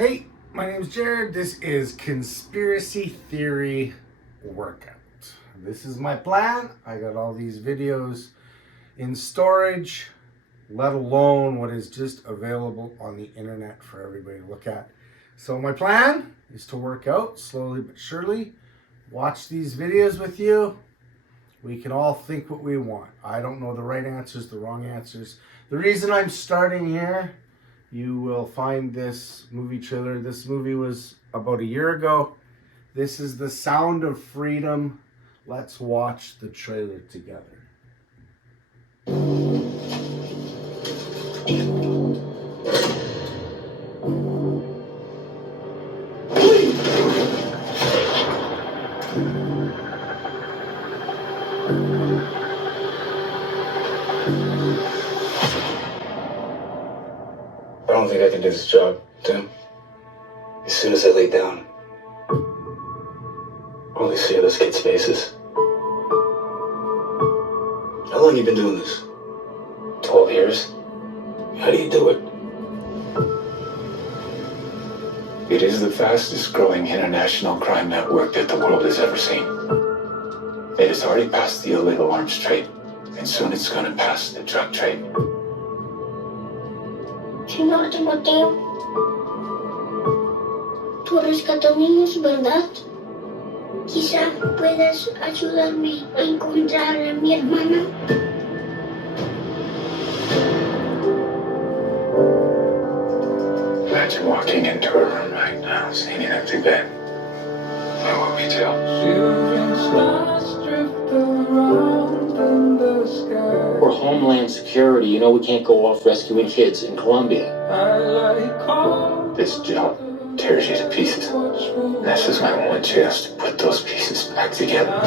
Hey, my name's Jared. This is Conspiracy Theory Workout. This is my plan. I got all these videos in storage, let alone what is just available on the internet for everybody to look at. So my plan is to work out slowly but surely, watch these videos with you. We can all think what we want. I don't know the right answers, the wrong answers. The reason I'm starting here, you will find this movie trailer. This movie was about a year ago. This is The Sound of Freedom. Let's watch the trailer together. I don't think I can do this job, Tim. As soon as I lay down, all I see are those kids' faces. How long have you been doing this? 12 years. How do you do it? It is the fastest growing international crime network that the world has ever seen. It has already passed the illegal arms trade, and soon it's going to pass the drug trade. Señor Timoteo, tú rescatas niños, ¿verdad? Quizá puedas ayudarme a encontrar a mi hermana. Imagine walking into a room right now, seeing an empty bed. What would we do? For Homeland Security, you know we can't go off rescuing kids in Colombia. This job tears you to pieces. This is my one chance to put those pieces back together.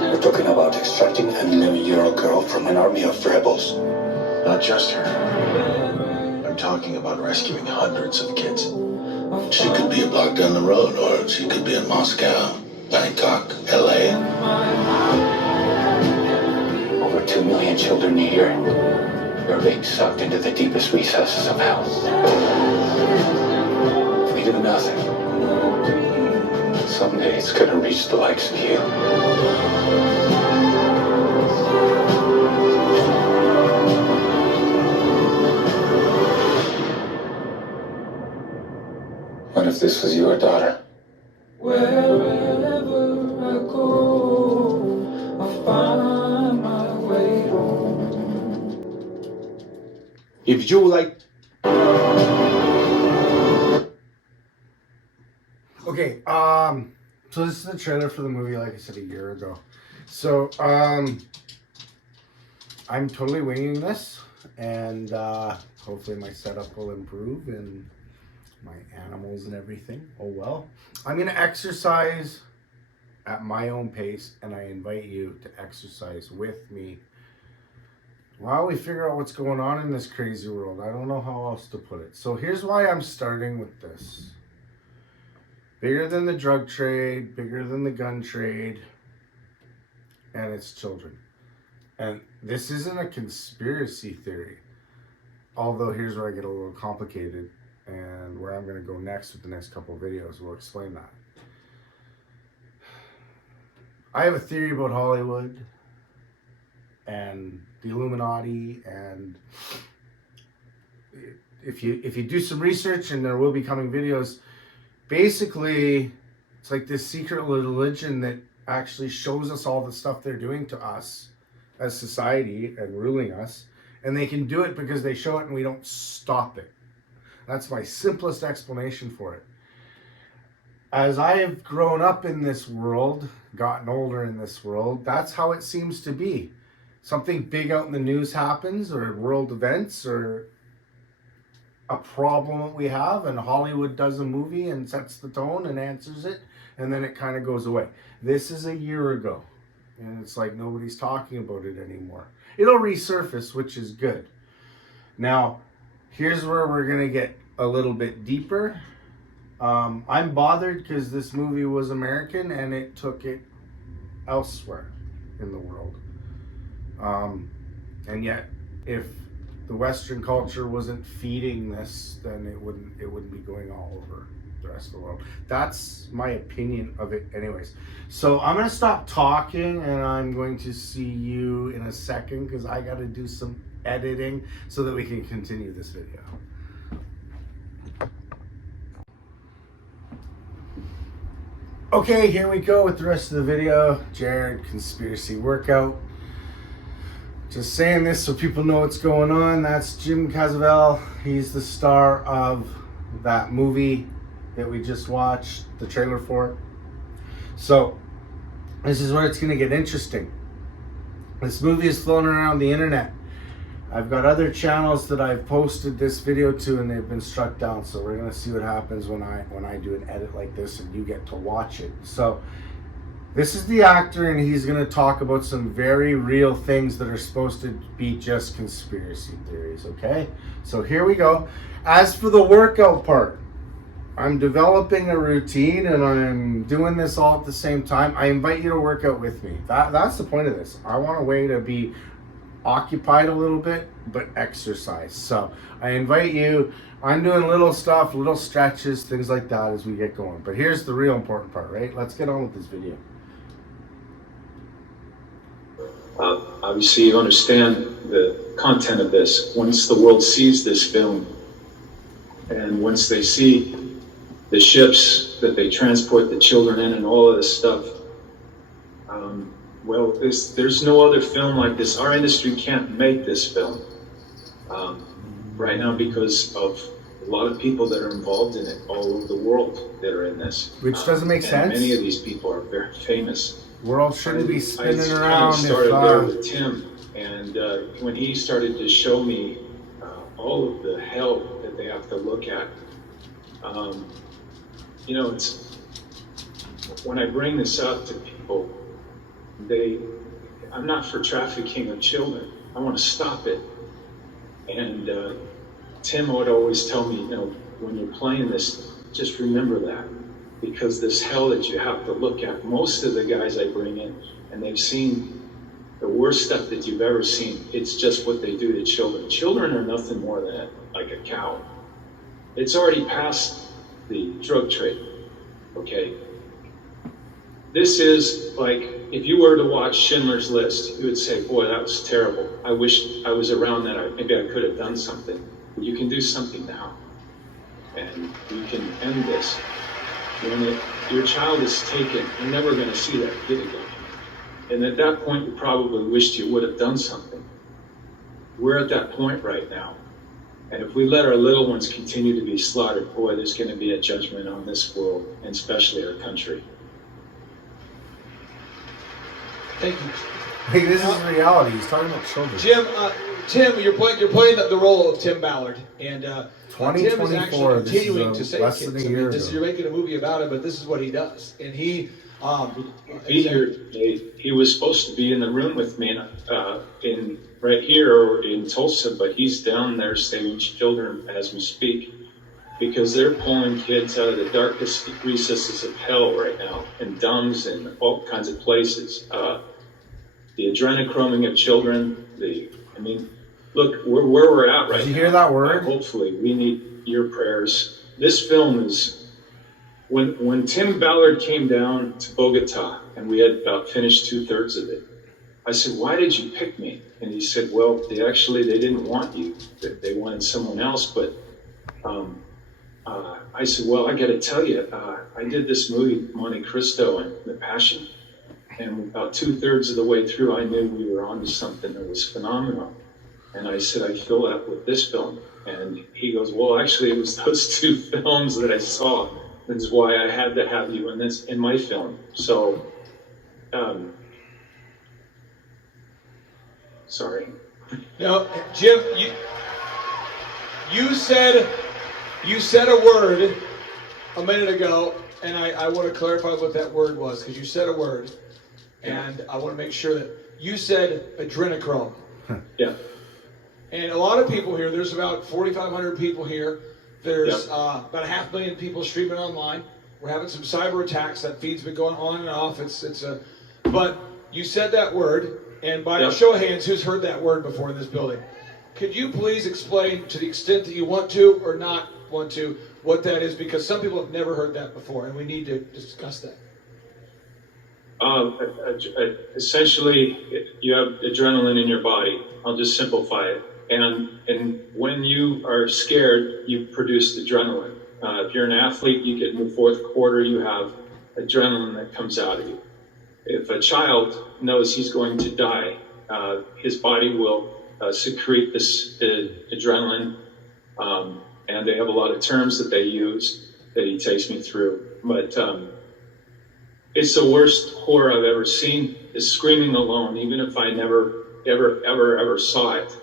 We're talking about extracting an 11-year-old girl from an army of rebels. Not just her. I'm talking about rescuing hundreds of kids. She could be a block down the road, or she could be in Moscow, Bangkok, LA. Over 2 million children a year are being sucked into the deepest recesses of hell. If we do nothing, someday it's gonna reach the likes of you. What if this was your daughter? Wherever I go, I'll find my way home. If you like... Okay, so this is the trailer for the movie, like I said, a year ago. So, I'm totally winging this, and hopefully my setup will improve and my animals and everything. Oh well. I'm going to exercise at my own pace, and I invite you to exercise with me while we figure out what's going on in this crazy world. I don't know how else to put it. So here's why I'm starting with this. Bigger than the drug trade, bigger than the gun trade, and it's children. And this isn't a conspiracy theory, although here's where I get a little complicated, and where I'm going to go next with the next couple of videos will explain that. I have a theory about Hollywood and the Illuminati, and if you do some research, and there will be coming videos, basically it's like this secret religion that actually shows us all the stuff they're doing to us as society and ruling us, and they can do it because they show it and we don't stop it. That's my simplest explanation for it. As I have grown up in this world, gotten older in this world, that's how it seems to be. Something big out in the news happens, or world events, or a problem that we have, and Hollywood does a movie and sets the tone and answers it, and then it kind of goes away. This is a year ago, and it's like nobody's talking about it anymore. It'll resurface, which is good. Now, here's where we're going to get a little bit deeper. I'm bothered because this movie was American and it took it elsewhere in the world. And yet, if the Western culture wasn't feeding this, then it wouldn't be going all over the rest of the world. That's my opinion of it anyways. So I'm gonna stop talking and I'm going to see you in a second because I gotta do some editing so that we can continue this video. Okay, here we go with the rest of the video. Jared, conspiracy workout. Just saying this so people know what's going on. That's Jim Caviezel. He's the star of that movie that we just watched the trailer for. So this is where it's going to get interesting. This movie is floating around the internet. I've got other channels that I've posted this video to and they've been struck down. So we're going to see what happens when I do an edit like this and you get to watch it. So this is the actor and he's going to talk about some very real things that are supposed to be just conspiracy theories, okay? So here we go. As for the workout part, I'm developing a routine and I'm doing this all at the same time. I invite you to work out with me. That's the point of this. I want a way to be occupied a little bit, but exercise. So I invite you. I'm doing little stuff, little stretches, things like that as we get going. But here's the real important part, right? Let's get on with this video. Obviously, you understand the content of this. Once the world sees this film, and once they see the ships that they transport the children in and all of this stuff, well, there's no other film like this. Our industry can't make this film right now because of a lot of people that are involved in it all over the world that are in this. Which doesn't make sense. Many of these people are very famous. World shouldn't be spinning I around. kind of started there with Tim, and when he started to show me all of the hell that they have to look at, you know, it's when I bring this up to people, I'm not for trafficking of children. I want to stop it. And Tim would always tell me, you know, when you're playing this, just remember that. Because this hell that you have to look at, most of the guys I bring in, and they've seen the worst stuff that you've ever seen. It's just what they do to children. Children are nothing more than like a cow. It's already past the drug trade, okay? This is like, if you were to watch Schindler's List, you would say, boy, that was terrible. I wish I was around that. Maybe I could have done something. But you can do something now. And you can end this. When your child is taken, you're never going to see that kid again. And at that point, you probably wished you would have done something. We're at that point right now. And if we let our little ones continue to be slaughtered, boy, there's going to be a judgment on this world, and especially our country. Thank you. Hey, this is reality. He's talking about children. Tim, you're playing the role of Tim Ballard, and Tim is actually continuing to say less than a year ago. You're making a movie about him, but this is what he does, and he was supposed to be in the room with me in right here in Tulsa, but he's down there saving children as we speak, because they're pulling kids out of the darkest recesses of hell right now, in dumps and all kinds of places. The adrenochroming of children. Look, where we're at right now. Did you hear that word? Hopefully, we need your prayers. This film is, when Tim Ballard came down to Bogota and we had about finished 2/3 of it, I said, why did you pick me? And he said, well, they didn't want you. They wanted someone else. But I said, well, I got to tell you, I did this movie, Monte Cristo and The Passion. And about 2/3 of the way through, I knew we were onto something that was phenomenal. And I said, I feel that with this film. And he goes, well, actually, it was those two films that I saw. That's why I had to have you in my film. So, sorry. No, Jim, you said a word a minute ago, and I want to clarify what that word was, because you said a word, and I want to make sure that you said adrenochrome. Yeah. And a lot of people here, there's about 4,500 people here. There's about 500,000 people streaming online. We're having some cyber attacks. That feed's been going on and off. But you said that word, and by a show of hands, who's heard that word before in this building? Could you please explain, to the extent that you want to or not want to, what that is? Because some people have never heard that before, and we need to discuss that. Essentially, you have adrenaline in your body. I'll just simplify it. And when you are scared, you produce adrenaline. If you're an athlete, you get in the fourth quarter, you have adrenaline that comes out of you. If a child knows he's going to die, his body will secrete this adrenaline, and they have a lot of terms that they use that he takes me through. But it's the worst horror I've ever seen, is screaming alone, even if I never, ever saw it.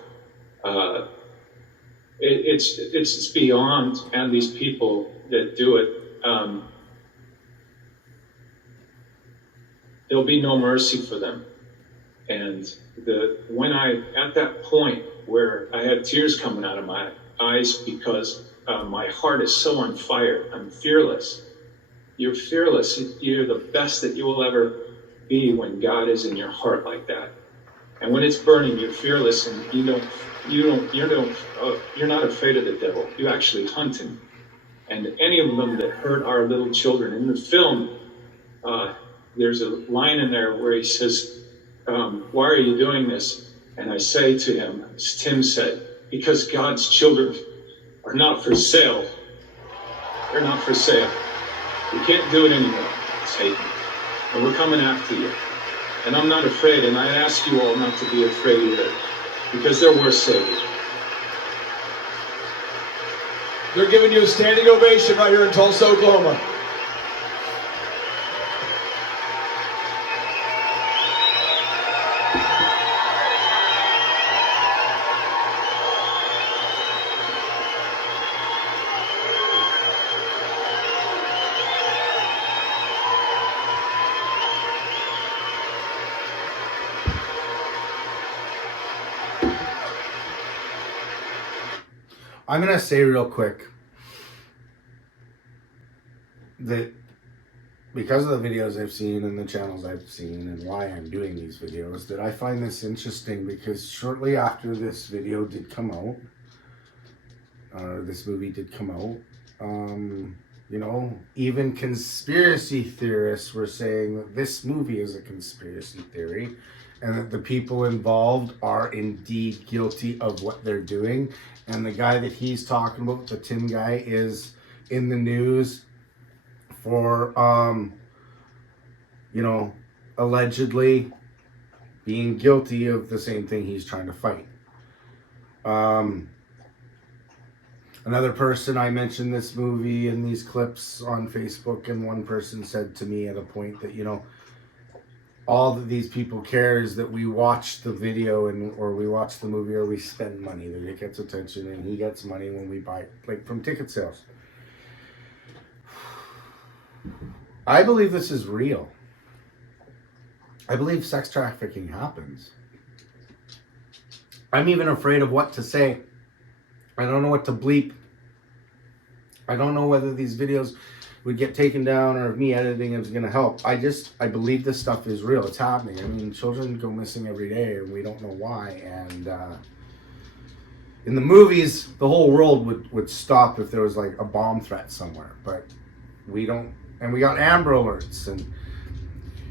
It's beyond, and these people that do it, there'll be no mercy for them. And when at that point where I had tears coming out of my eyes because my heart is so on fire, I'm fearless. You're fearless. You're the best that you will ever be when God is in your heart like that. And when it's burning, you're fearless, and you're not afraid of the devil. You actually hunt him. And any of them that hurt our little children in the film, there's a line in there where he says, why are you doing this? And I say to him, as Tim said, because God's children are not for sale. They're not for sale. You can't do it anymore, Satan. And we're coming after you. And I'm not afraid, and I ask you all not to be afraid either, because they're worth saving. They're giving you a standing ovation right here in Tulsa, Oklahoma. I'm going to say real quick that because of the videos I've seen and the channels I've seen and why I'm doing these videos, that I find this interesting because shortly after this video did come out, this movie did come out, you know, even conspiracy theorists were saying that this movie is a conspiracy theory and that the people involved are indeed guilty of what they're doing. And the guy that he's talking about, the Tim guy, is in the news for, you know, allegedly being guilty of the same thing he's trying to fight. Another person, I mentioned this movie in these clips on Facebook, and one person said to me at a point that, you know, all that these people care is that we watch the video or we watch the movie or we spend money, that it gets attention, and he gets money when we buy, like, from ticket sales. I believe this is real. I believe sex trafficking happens. I'm even afraid of what to say. I don't know what to bleep. I don't know whether these videos would get taken down or if me editing is going to help. I believe this stuff is real. It's happening. I mean, children go missing every day and we don't know why. And in the movies, the whole world would stop if there was like a bomb threat somewhere. But we don't. And we got Amber Alerts, and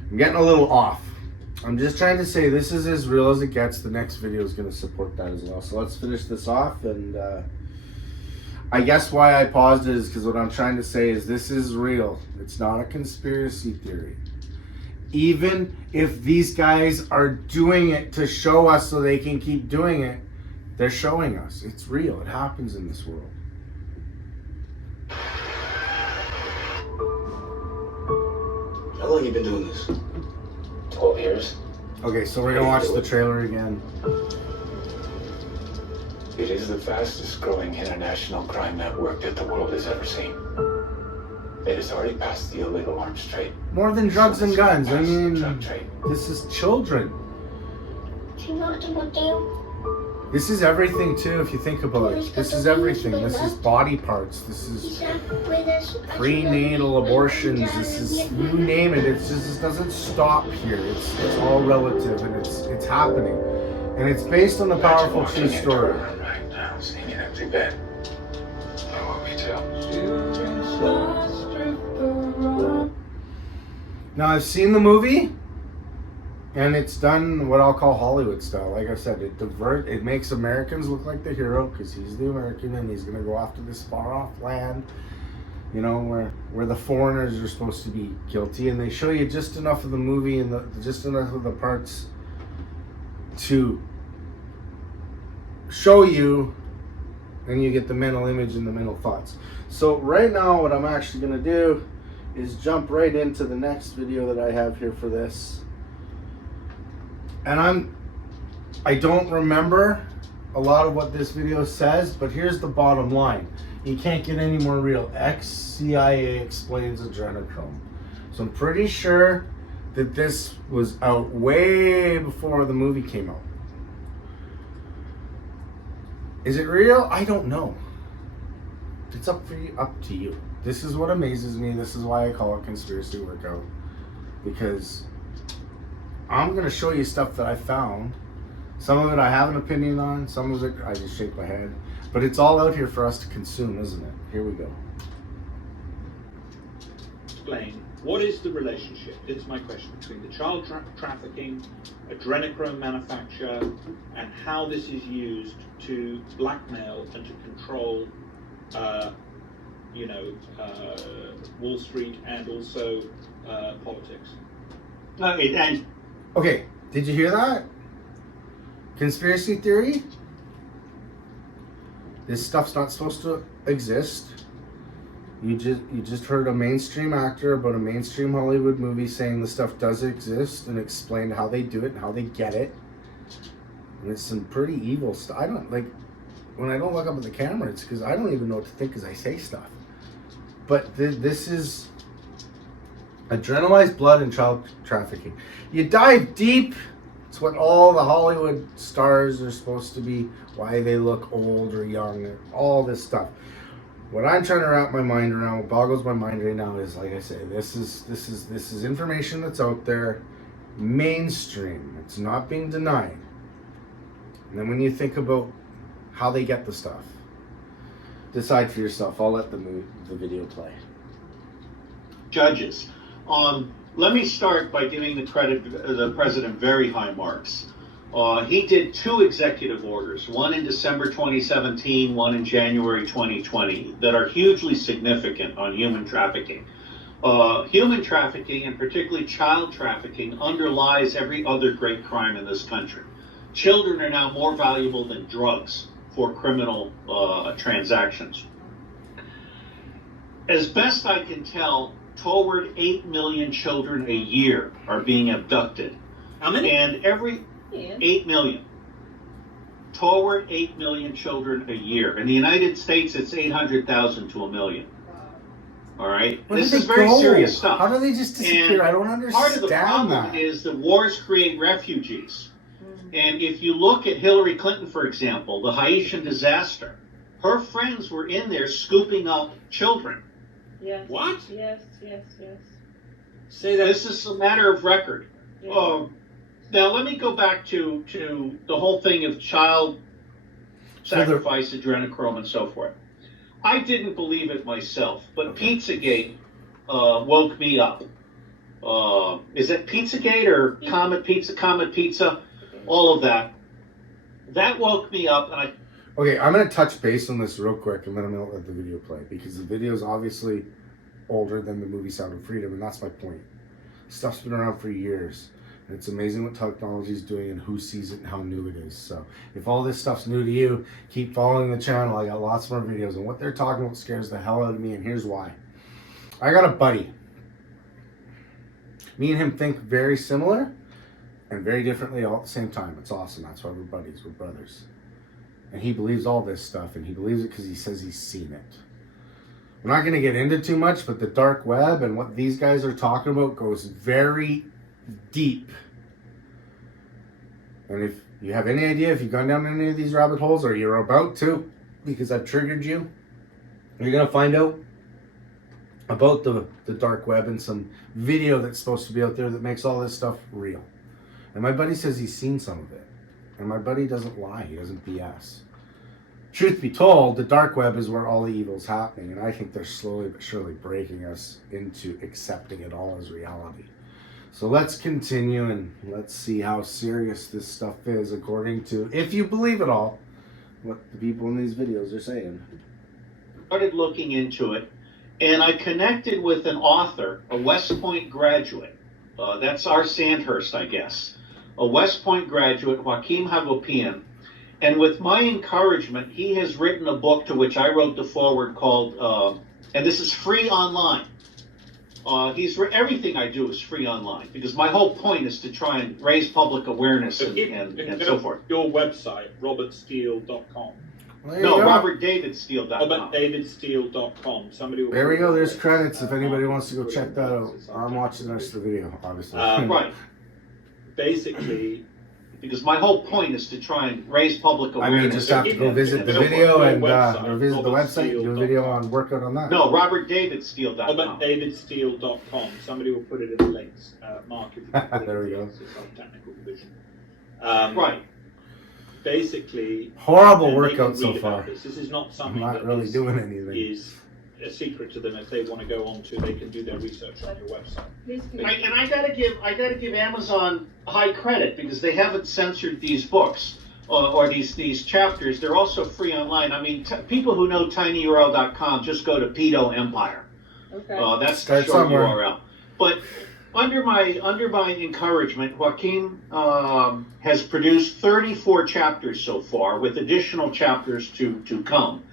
I'm getting a little off. I'm just trying to say this is as real as it gets. The next video is going to support that as well. So let's finish this off. And I guess why I paused it is because what I'm trying to say is this is real. It's not a conspiracy theory. Even if these guys are doing it to show us so they can keep doing it, they're showing us. It's real. It happens in this world. How long you been doing this? 12 years. Okay, so we're going to watch the trailer again. It is the fastest growing international crime network that the world has ever seen. It has already passed the illegal arms trade. More than drugs and guns. I Past the mean, drug trade. this is children. Mateo. This is everything too, if you think about it. This is everything. This is body parts. This is Quizá puedas prenatal ayudarme a abortions. encontrar This a is, mi you hermana. name it. It's just, it doesn't stop here. It's all relative, and it's happening. And it's based on the powerful true story. Right now, seeing an empty bed. I want me to. Now, I've seen the movie, and it's done what I'll call Hollywood style. Like I said, it makes Americans look like the hero because he's the American and he's going to go off to this far off land, you know, where the foreigners are supposed to be guilty, and they show you just enough of the movie and just enough of the parts to show you, and you get the mental image and the mental thoughts. So right now, what I'm actually going to do is jump right into the next video that I have here for this. And I don't remember a lot of what this video says, but here's the bottom line. You can't get any more real. Ex-CIA explains adrenochrome. So I'm pretty sure that this was out way before the movie came out. Is it real? I don't know. It's up to you. This is what amazes me. This is why I call it conspiracy workout. Because I'm going to show you stuff that I found. Some of it I have an opinion on. Some of it I just shake my head. But it's all out here for us to consume, isn't it? Here we go. Explain, what is the relationship, this is my question, between the child trafficking, adrenochrome manufacture, and how this is used to blackmail and to control Wall Street and also politics? Okay, did you hear that? Conspiracy theory? This stuff's not supposed to exist. You just heard a mainstream actor about a mainstream Hollywood movie saying the stuff does exist and explained how they do it and how they get it. And it's some pretty evil stuff. I don't like when I don't look up at the camera. It's because I don't even know what to think as I say stuff. But this is adrenalized blood and child trafficking. You dive deep. It's what all the Hollywood stars are supposed to be. Why they look old or young. All this stuff. What I'm trying to wrap my mind around, what boggles my mind right now is, like I say, this is information that's out there, mainstream. It's not being denied. And then when you think about how they get the stuff, decide for yourself. I'll let the video play. Judges. Let me start by giving the president very high marks. He did 2 executive orders, one in December 2017, one in January 2020, that are hugely significant on human trafficking. Human trafficking, and particularly child trafficking, underlies every other great crime in this country. Children are now more valuable than drugs for criminal transactions. As best I can tell, toward 8 million children a year are being abducted. How many? And 8 million. Toward 8 million children a year. In the United States, it's 800,000 to 1 million. All right? This is very serious stuff. How do they just disappear? And I don't understand part of the problem is that wars create refugees. And if you look at Hillary Clinton, for example, the Haitian disaster, her friends were in there scooping up children. Yes. What? Yes. Say that. This is a matter of record. Yeah. Now, let me go back to the whole thing of child sacrifice, adrenochrome, and so forth. I didn't believe it myself, but Pizzagate woke me up. Is it Pizzagate or Comet Pizza? All of that. That woke me up, and Okay, I'm going to touch base on this real quick, and then I'm going to let the video play, because the video is obviously older than the movie Sound of Freedom, and that's my point. Stuff's been around for years, and it's amazing what technology is doing and who sees it and how new it is. So if all this stuff's new to you, keep following the channel. I got lots more videos, and what they're talking about scares the hell out of me, and here's why. I got a buddy. Me and him think very similar and very differently all at the same time. It's awesome. That's why we're buddies. We're brothers. And he believes all this stuff, and he believes it because he says he's seen it. We're not going to get into too much, but the dark web and what these guys are talking about goes very deep. And if you have any idea, if you've gone down any of these rabbit holes, or you're about to, because I've triggered you, you're going to find out about the dark web and some video that's supposed to be out there that makes all this stuff real. And my buddy says he's seen some of it. And my buddy doesn't lie. He doesn't BS. Truth be told, the dark web is where all the evil's happening, and I think they're slowly but surely breaking us into accepting it all as reality. So let's continue and let's see how serious this stuff is according to, if you believe it all, what the people in these videos are saying. Started looking into it, and I connected with an author, a West Point graduate. That's our Sandhurst, I guess. A West Point graduate, Joaquim Hagopian. And with my encouragement, he has written a book to which I wrote the foreword called, and this is free online. Everything I do is free online because my whole point is to try and raise public awareness and so forth. Your website, robertsteele.com. No, robertdavidsteele.com. robertdavidsteele.com. Somebody will. There we go. There's credits if anybody wants to go check that out. I'm watching the rest of the video, obviously. Right. Basically, because my whole point is to try and raise public awareness. I mean, just have to go visit the video and or visit the website, do a video on workout on that. No, robertdavidsteele.com. robertdavidsteele.com. Somebody will put it in the links. Mark, if you can put it there we go. It's on technical division. Right. Basically, horrible workout so far. This is not something I'm not really doing anything. Is a secret to them. If they want to go on to, they can do their research on your website. And I gotta give Amazon high credit because they haven't censored these books or these chapters. They're also free online. I mean, people who know tinyurl.com just go to Pedo Empire. Okay. That's the short URL. But under my encouragement, Joaquim has produced 34 chapters so far, with additional chapters to come.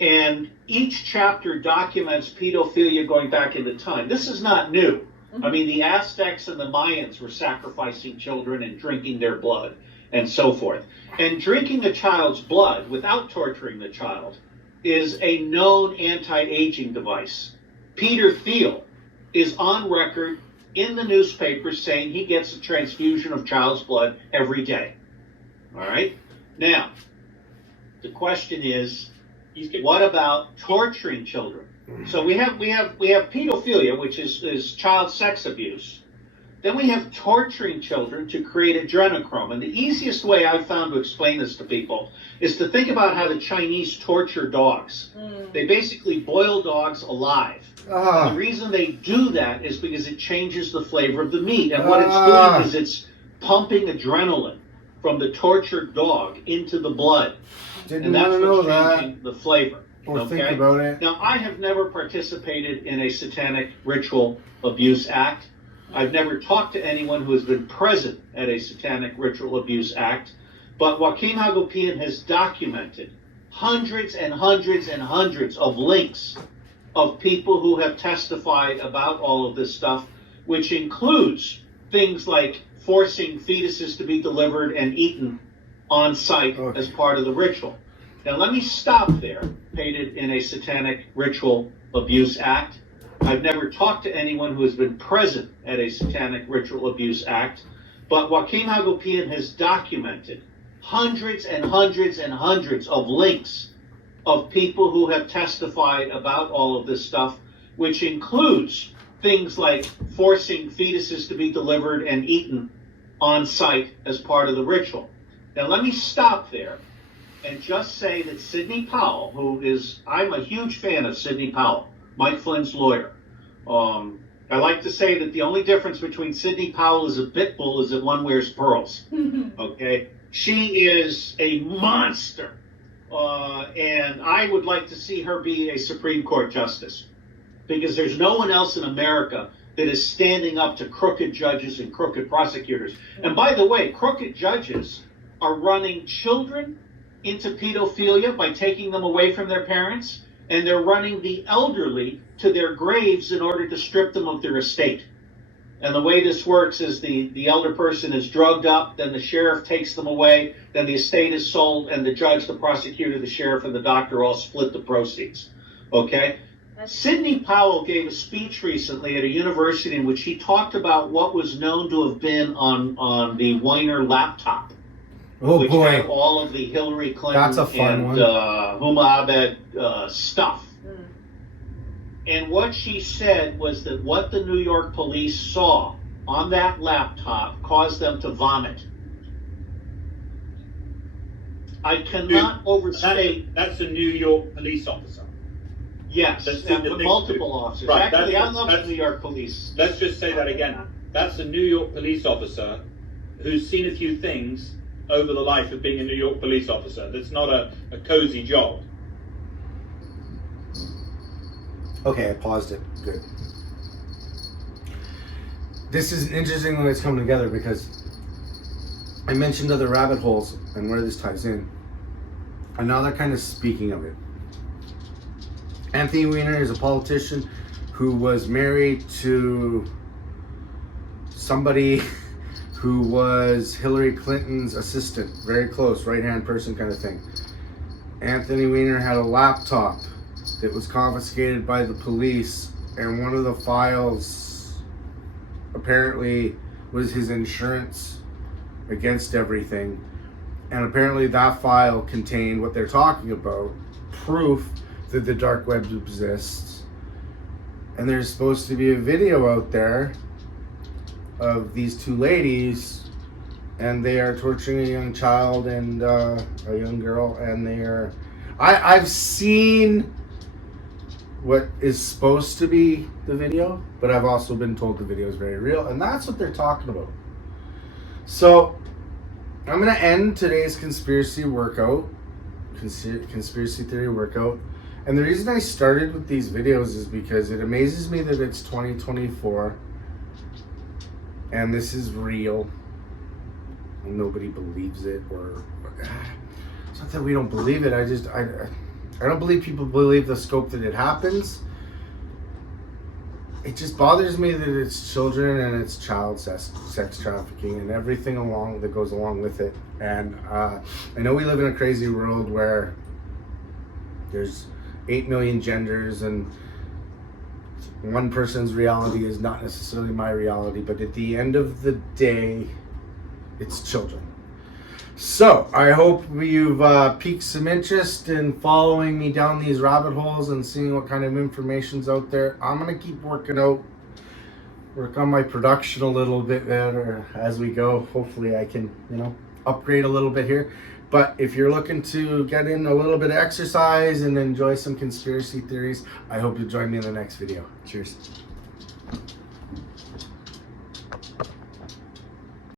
And each chapter documents pedophilia going back into time. This is not new. I mean, the Aztecs and the Mayans were sacrificing children and drinking their blood and so forth. And drinking a child's blood without torturing the child is a known anti-aging device. Peter Thiel is on record in the newspaper saying he gets a transfusion of child's blood every day. All right? Now, the question is, what about torturing children? So we have pedophilia, which is child sex abuse. Then we have torturing children to create adrenochrome. And the easiest way I've found to explain this to people is to think about how the Chinese torture dogs. They basically boil dogs alive. The reason they do that is because it changes the flavor of the meat. And what it's doing is it's pumping adrenaline from the tortured dog into the blood. Didn't want to know that. The flavor. Or think about it. Now, I have never participated in a satanic ritual abuse act. I've never talked to anyone who has been present at a satanic ritual abuse act. But Joaquim Hagopian has documented hundreds and hundreds and hundreds of links of people who have testified about all of this stuff, which includes things like forcing fetuses to be delivered and eaten on site as part of the ritual. Now let me stop there. Painted in a satanic ritual abuse act. I've never talked to anyone who has been present at a satanic ritual abuse act, but Joaquim Hagopian has documented hundreds and hundreds and hundreds of links of people who have testified about all of this stuff, which includes things like forcing fetuses to be delivered and eaten on site as part of the ritual. Now let me stop there and just say that Sidney Powell, I'm a huge fan of Sidney Powell, Mike Flynn's lawyer. I like to say that the only difference between Sidney Powell as a pit bull is that one wears pearls. Okay? She is a monster. And I would like to see her be a Supreme Court justice, because there's no one else in America that is standing up to crooked judges and crooked prosecutors. And by the way, crooked judges are running children into pedophilia by taking them away from their parents, and they're running the elderly to their graves in order to strip them of their estate. And the way this works is the elder person is drugged up, then the sheriff takes them away, then the estate is sold, and the judge, the prosecutor, the sheriff, and the doctor all split the proceeds. Okay? Sidney Powell gave a speech recently at a university in which he talked about what was known to have been on the Weiner laptop. Which had all of the Hillary Clinton and Huma Abed stuff. And what she said was that what the New York police saw on that laptop caused them to vomit. I cannot overstate. That's a New York police officer. Yes, That's and the thing. multiple officers. Right, Actually, I love that's- New York police. Let's just say that again. That's a New York police officer who's seen a few things over the life of being a New York police officer. That's not a cozy job. Okay, I paused it. Good. This is interesting when it's coming together because I mentioned other rabbit holes and where this ties in. And now they're kind of speaking of it. Anthony Weiner is a politician who was married to somebody who was Hillary Clinton's assistant, very close, right-hand person kind of thing. Anthony Weiner had a laptop that was confiscated by the police, and one of the files apparently was his insurance against everything. And apparently that file contained what they're talking about, proof that the dark web exists. And there's supposed to be a video out there of these two ladies, and they are torturing a young child and a young girl, and they are... I've seen what is supposed to be the video, but I've also been told the video is very real, and that's what they're talking about. So I'm gonna end today's conspiracy theory workout. And the reason I started with these videos is because it amazes me that it's 2024 and this is real and nobody believes it, or it's not that we don't believe it. I don't believe people believe the scope that it happens. It just bothers me that it's children and it's child sex trafficking and everything that goes along with it. And I know we live in a crazy world where there's 8 million genders and one person's reality is not necessarily my reality, but at the end of the day, it's children. So I hope you've piqued some interest in following me down these rabbit holes and seeing what kind of information's out there. I'm gonna keep work on my production a little bit better as we go. Hopefully I can, upgrade a little bit here. But if you're looking to get in a little bit of exercise and enjoy some conspiracy theories, I hope you'll join me in the next video. Cheers.